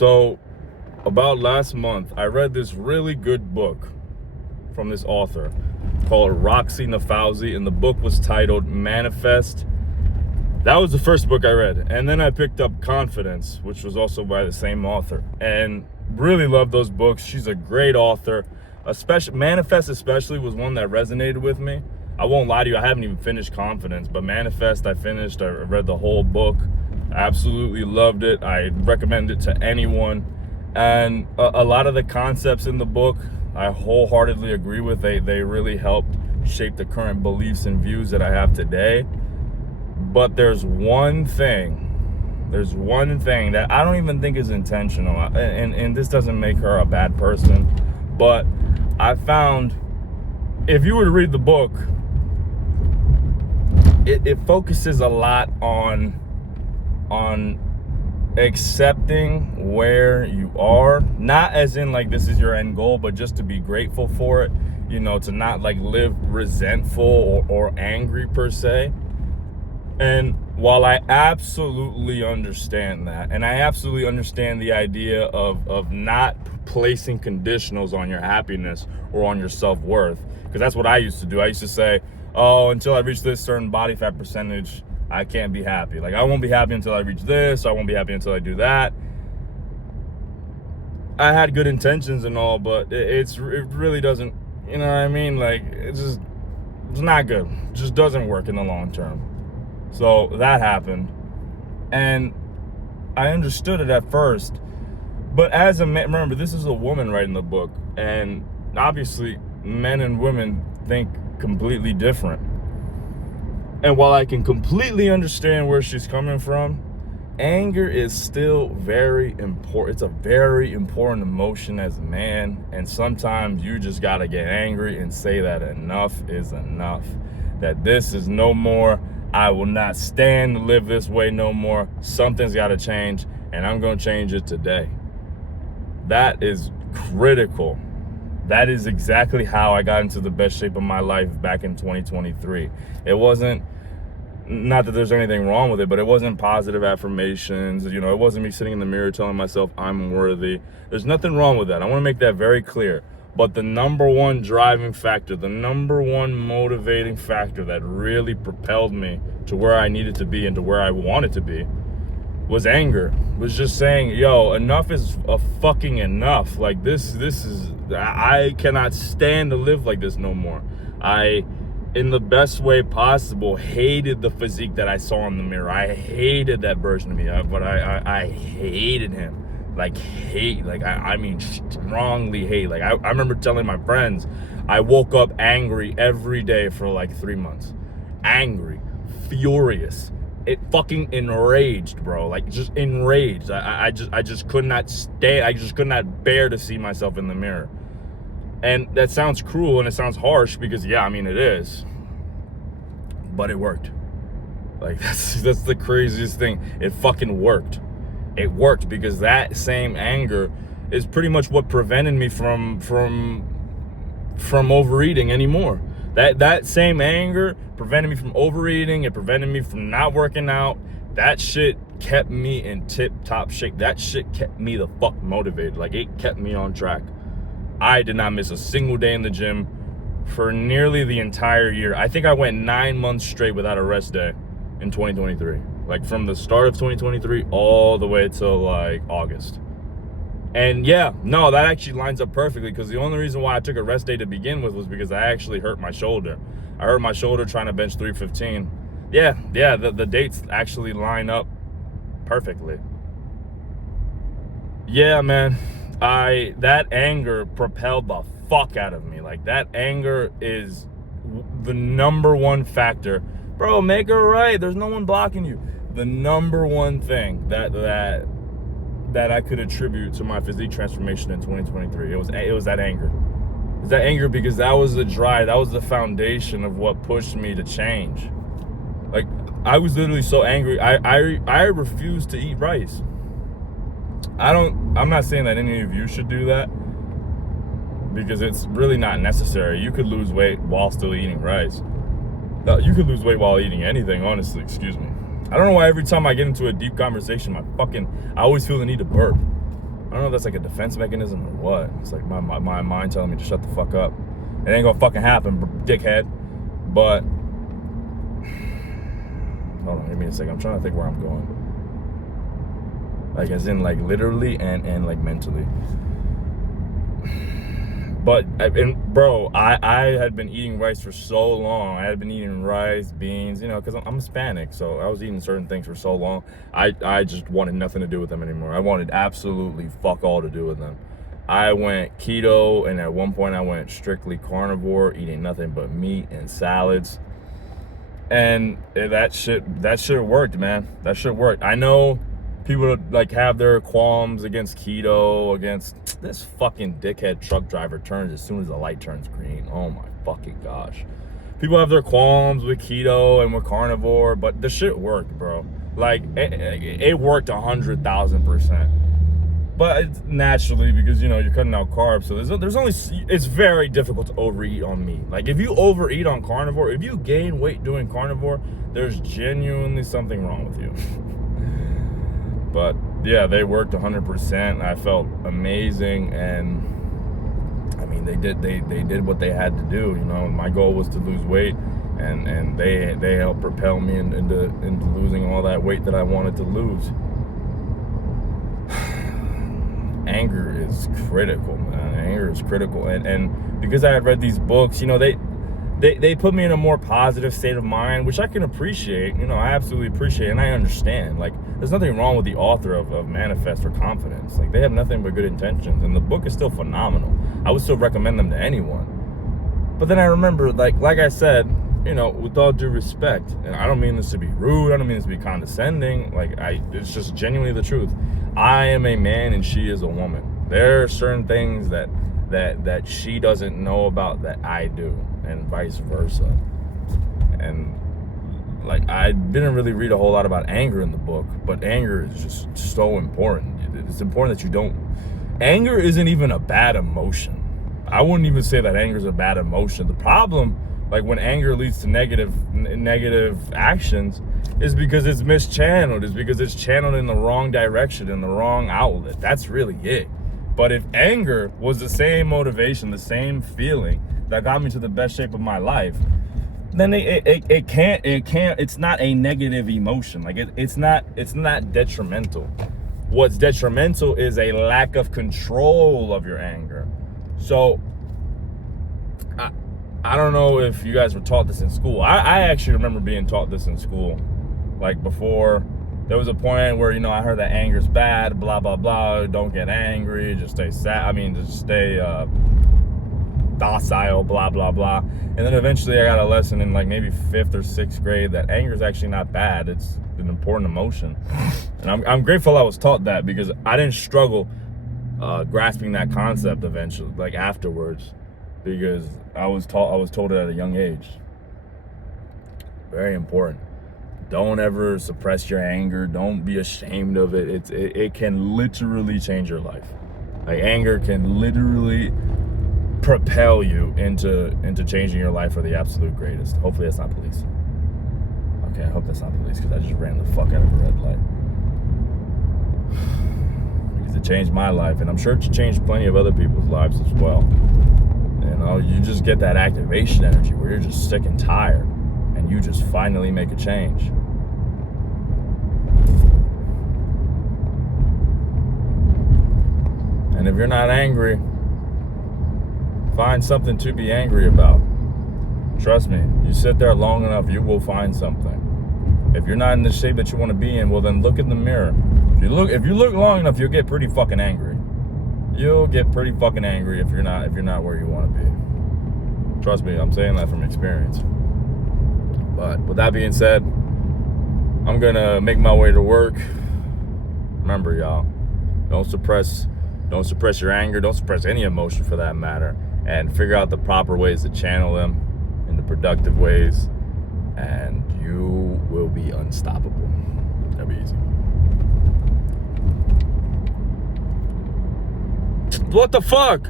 So, about last month, I read this really good book from this author called Roxie Nafouzi, and the book was titled Manifest. That was the first book I read. And then I picked up Confidence, which was also by the same author, and really loved those books. She's a great author. Manifest especially was one that resonated with me. I won't lie to you, I haven't even finished Confidence, but Manifest I finished. I read the whole book. I absolutely loved it. I recommend it to anyone. And a lot of the concepts in the book I wholeheartedly agree with. They really helped shape the current beliefs and views that I have today. But there's one thing that I don't even think is intentional, and this doesn't make her a bad person, but I found if you were to read the book, it focuses a lot on accepting where you are, not as in like this is your end goal, but just to be grateful for it, to not like live resentful or angry per se. And while I absolutely understand that, and I absolutely understand the idea of not placing conditionals on your happiness or on your self-worth, because that's what I used to do. I used to say, oh, until I reach this certain body fat percentage, I can't be happy. Like, I won't be happy until I reach this. I won't be happy until I do that. I had good intentions and all, but it really doesn't, you know what I mean? Like, it's not good. It just doesn't work in the long term. So that happened, and I understood it at first. But as a man, remember, this is a woman writing the book, and obviously men and women think completely different. And while I can completely understand where she's coming from, anger is still very important. It's a very important emotion as a man. And sometimes you just got to get angry and say that enough is enough. That this is no more. I will not stand to live this way no more. Something's got to change, and I'm going to change it today. That is critical. That is exactly how I got into the best shape of my life back in 2023. It wasn't, not that there's anything wrong with it, but it wasn't positive affirmations. It wasn't me sitting in the mirror telling myself I'm worthy. There's nothing wrong with that. I want to make that very clear. But the number one driving factor, the number one motivating factor that really propelled me to where I needed to be and to where I wanted to be was anger. Was just saying, yo, enough is a fucking enough. Like, this is, I cannot stand to live like this no more. I, in the best way possible, hated the physique that I saw in the mirror. I hated that version of me, but I hated him. Like, hate, like, I mean, strongly hate. Like, I remember telling my friends, I woke up angry every day for like 3 months. Angry, furious. It fucking enraged, bro. Like, just enraged. I just could not stay. I just could not bear to see myself in the mirror. And that sounds cruel and it sounds harsh because, yeah, I mean, it is. But it worked. Like, that's the craziest thing. It fucking worked. It worked because that same anger is pretty much what prevented me from overeating anymore. That same anger prevented me from overeating. It prevented me from not working out. That shit kept me in tip-top shape. That shit kept me the fuck motivated. Like, it kept me on track. I did not miss a single day in the gym for nearly the entire year. I think I went 9 months straight without a rest day in 2023. Like, from the start of 2023 all the way till like August. And yeah, no, that actually lines up perfectly because the only reason why I took a rest day to begin with was because I actually hurt my shoulder. I hurt my shoulder trying to bench 315. Yeah, the dates actually line up perfectly. Yeah, man, that anger propelled the fuck out of me. Like, that anger is the number one factor. Bro, make her right. There's no one blocking you. The number one thing that I could attribute to my physique transformation in 2023, it was that anger. It was that anger because that was the foundation of what pushed me to change. Like, I was literally so angry. I refused to eat rice. I'm not saying that any of you should do that because it's really not necessary. You could lose weight while still eating rice. You could lose weight while eating anything, honestly, excuse me. I don't know why every time I get into a deep conversation, I always feel the need to burp. I don't know if that's like a defense mechanism or what. It's like my mind telling me to shut the fuck up. It ain't gonna fucking happen, dickhead. But hold on, give me a second. I'm trying to think where I'm going. Like as in like literally and like mentally. But bro, I had been eating rice for so long. I had been eating rice, beans, you know, because I'm Hispanic, so I was eating certain things for so long. I just wanted nothing to do with them anymore. I wanted absolutely fuck all to do with them. I went keto, and at one point I went strictly carnivore, eating nothing but meat and salads. And that shit worked, man. That shit worked. I know people like have their qualms against keto, against this fucking dickhead truck driver turns as soon as the light turns green. Oh my fucking gosh. People have their qualms with keto and with carnivore, but the shit worked, bro. Like it worked 100,000%. But it's naturally, because you know you're cutting out carbs, so there's only, it's very difficult to overeat on meat. Like if you overeat on carnivore, if you gain weight doing carnivore, there's genuinely something wrong with you. But yeah, they worked 100%. I felt amazing, and I mean they did what they had to do. You know, my goal was to lose weight, and they helped propel me into losing all that weight that I wanted to lose. Anger is critical, man. Anger is critical, and because I had read these books, you know, they put me in a more positive state of mind, which I can appreciate. You know, I absolutely appreciate, and I understand. Like, there's nothing wrong with the author of Manifest for Confidence. Like, they have nothing but good intentions, and the book is still phenomenal. I would still recommend them to anyone. But then I remember, like I said, you know, with all due respect, and I don't mean this to be rude, I don't mean this to be condescending. Like, it's just genuinely the truth. I am a man and she is a woman. There are certain things that she doesn't know about that I do, and vice versa. And like, I didn't really read a whole lot about anger in the book, but anger is just so important. It's important that you don't. Anger isn't even a bad emotion. I wouldn't even say that anger is a bad emotion. The problem, like when anger leads to negative actions, is because it's mischanneled. It's because it's channeled in the wrong direction, in the wrong outlet. That's really it. But if anger was the same motivation, the same feeling that got me to the best shape of my life, then it can't. It's not a negative emotion. Like it's not detrimental. What's detrimental is a lack of control of your anger. So I don't know if you guys were taught this in school. I actually remember being taught this in school. Like before, there was a point where, you know, I heard that anger's bad, blah, blah, blah. Don't get angry, just stay just stay docile, blah, blah, blah. And then eventually I got a lesson in like maybe 5th or 6th grade that anger is actually not bad. It's an important emotion. And I'm grateful I was taught that, because I didn't struggle grasping that concept eventually, like afterwards, because I was told it at a young age. Very important. Don't ever suppress your anger. Don't be ashamed of it. It can literally change your life. Like, anger can literally propel you into changing your life for the absolute greatest. Hopefully that's not police. Okay, I hope that's not police, because I just ran the fuck out of a red light. Because it changed my life, and I'm sure it changed plenty of other people's lives as well. You know, you just get that activation energy where you're just sick and tired, and you just finally make a change. And if you're not angry, find something to be angry about. Trust me, you sit there long enough, you will find something. If you're not in the shape that you want to be in, well then look in the mirror. If you look long enough, you'll get pretty fucking angry. You'll get pretty fucking angry if you're not where you want to be. Trust me, I'm saying that from experience. But with that being said, I'm gonna make my way to work. Remember, y'all, don't suppress your anger, don't suppress any emotion for that matter, and figure out the proper ways to channel them into productive ways, and you will be unstoppable. That'll be easy. What the fuck?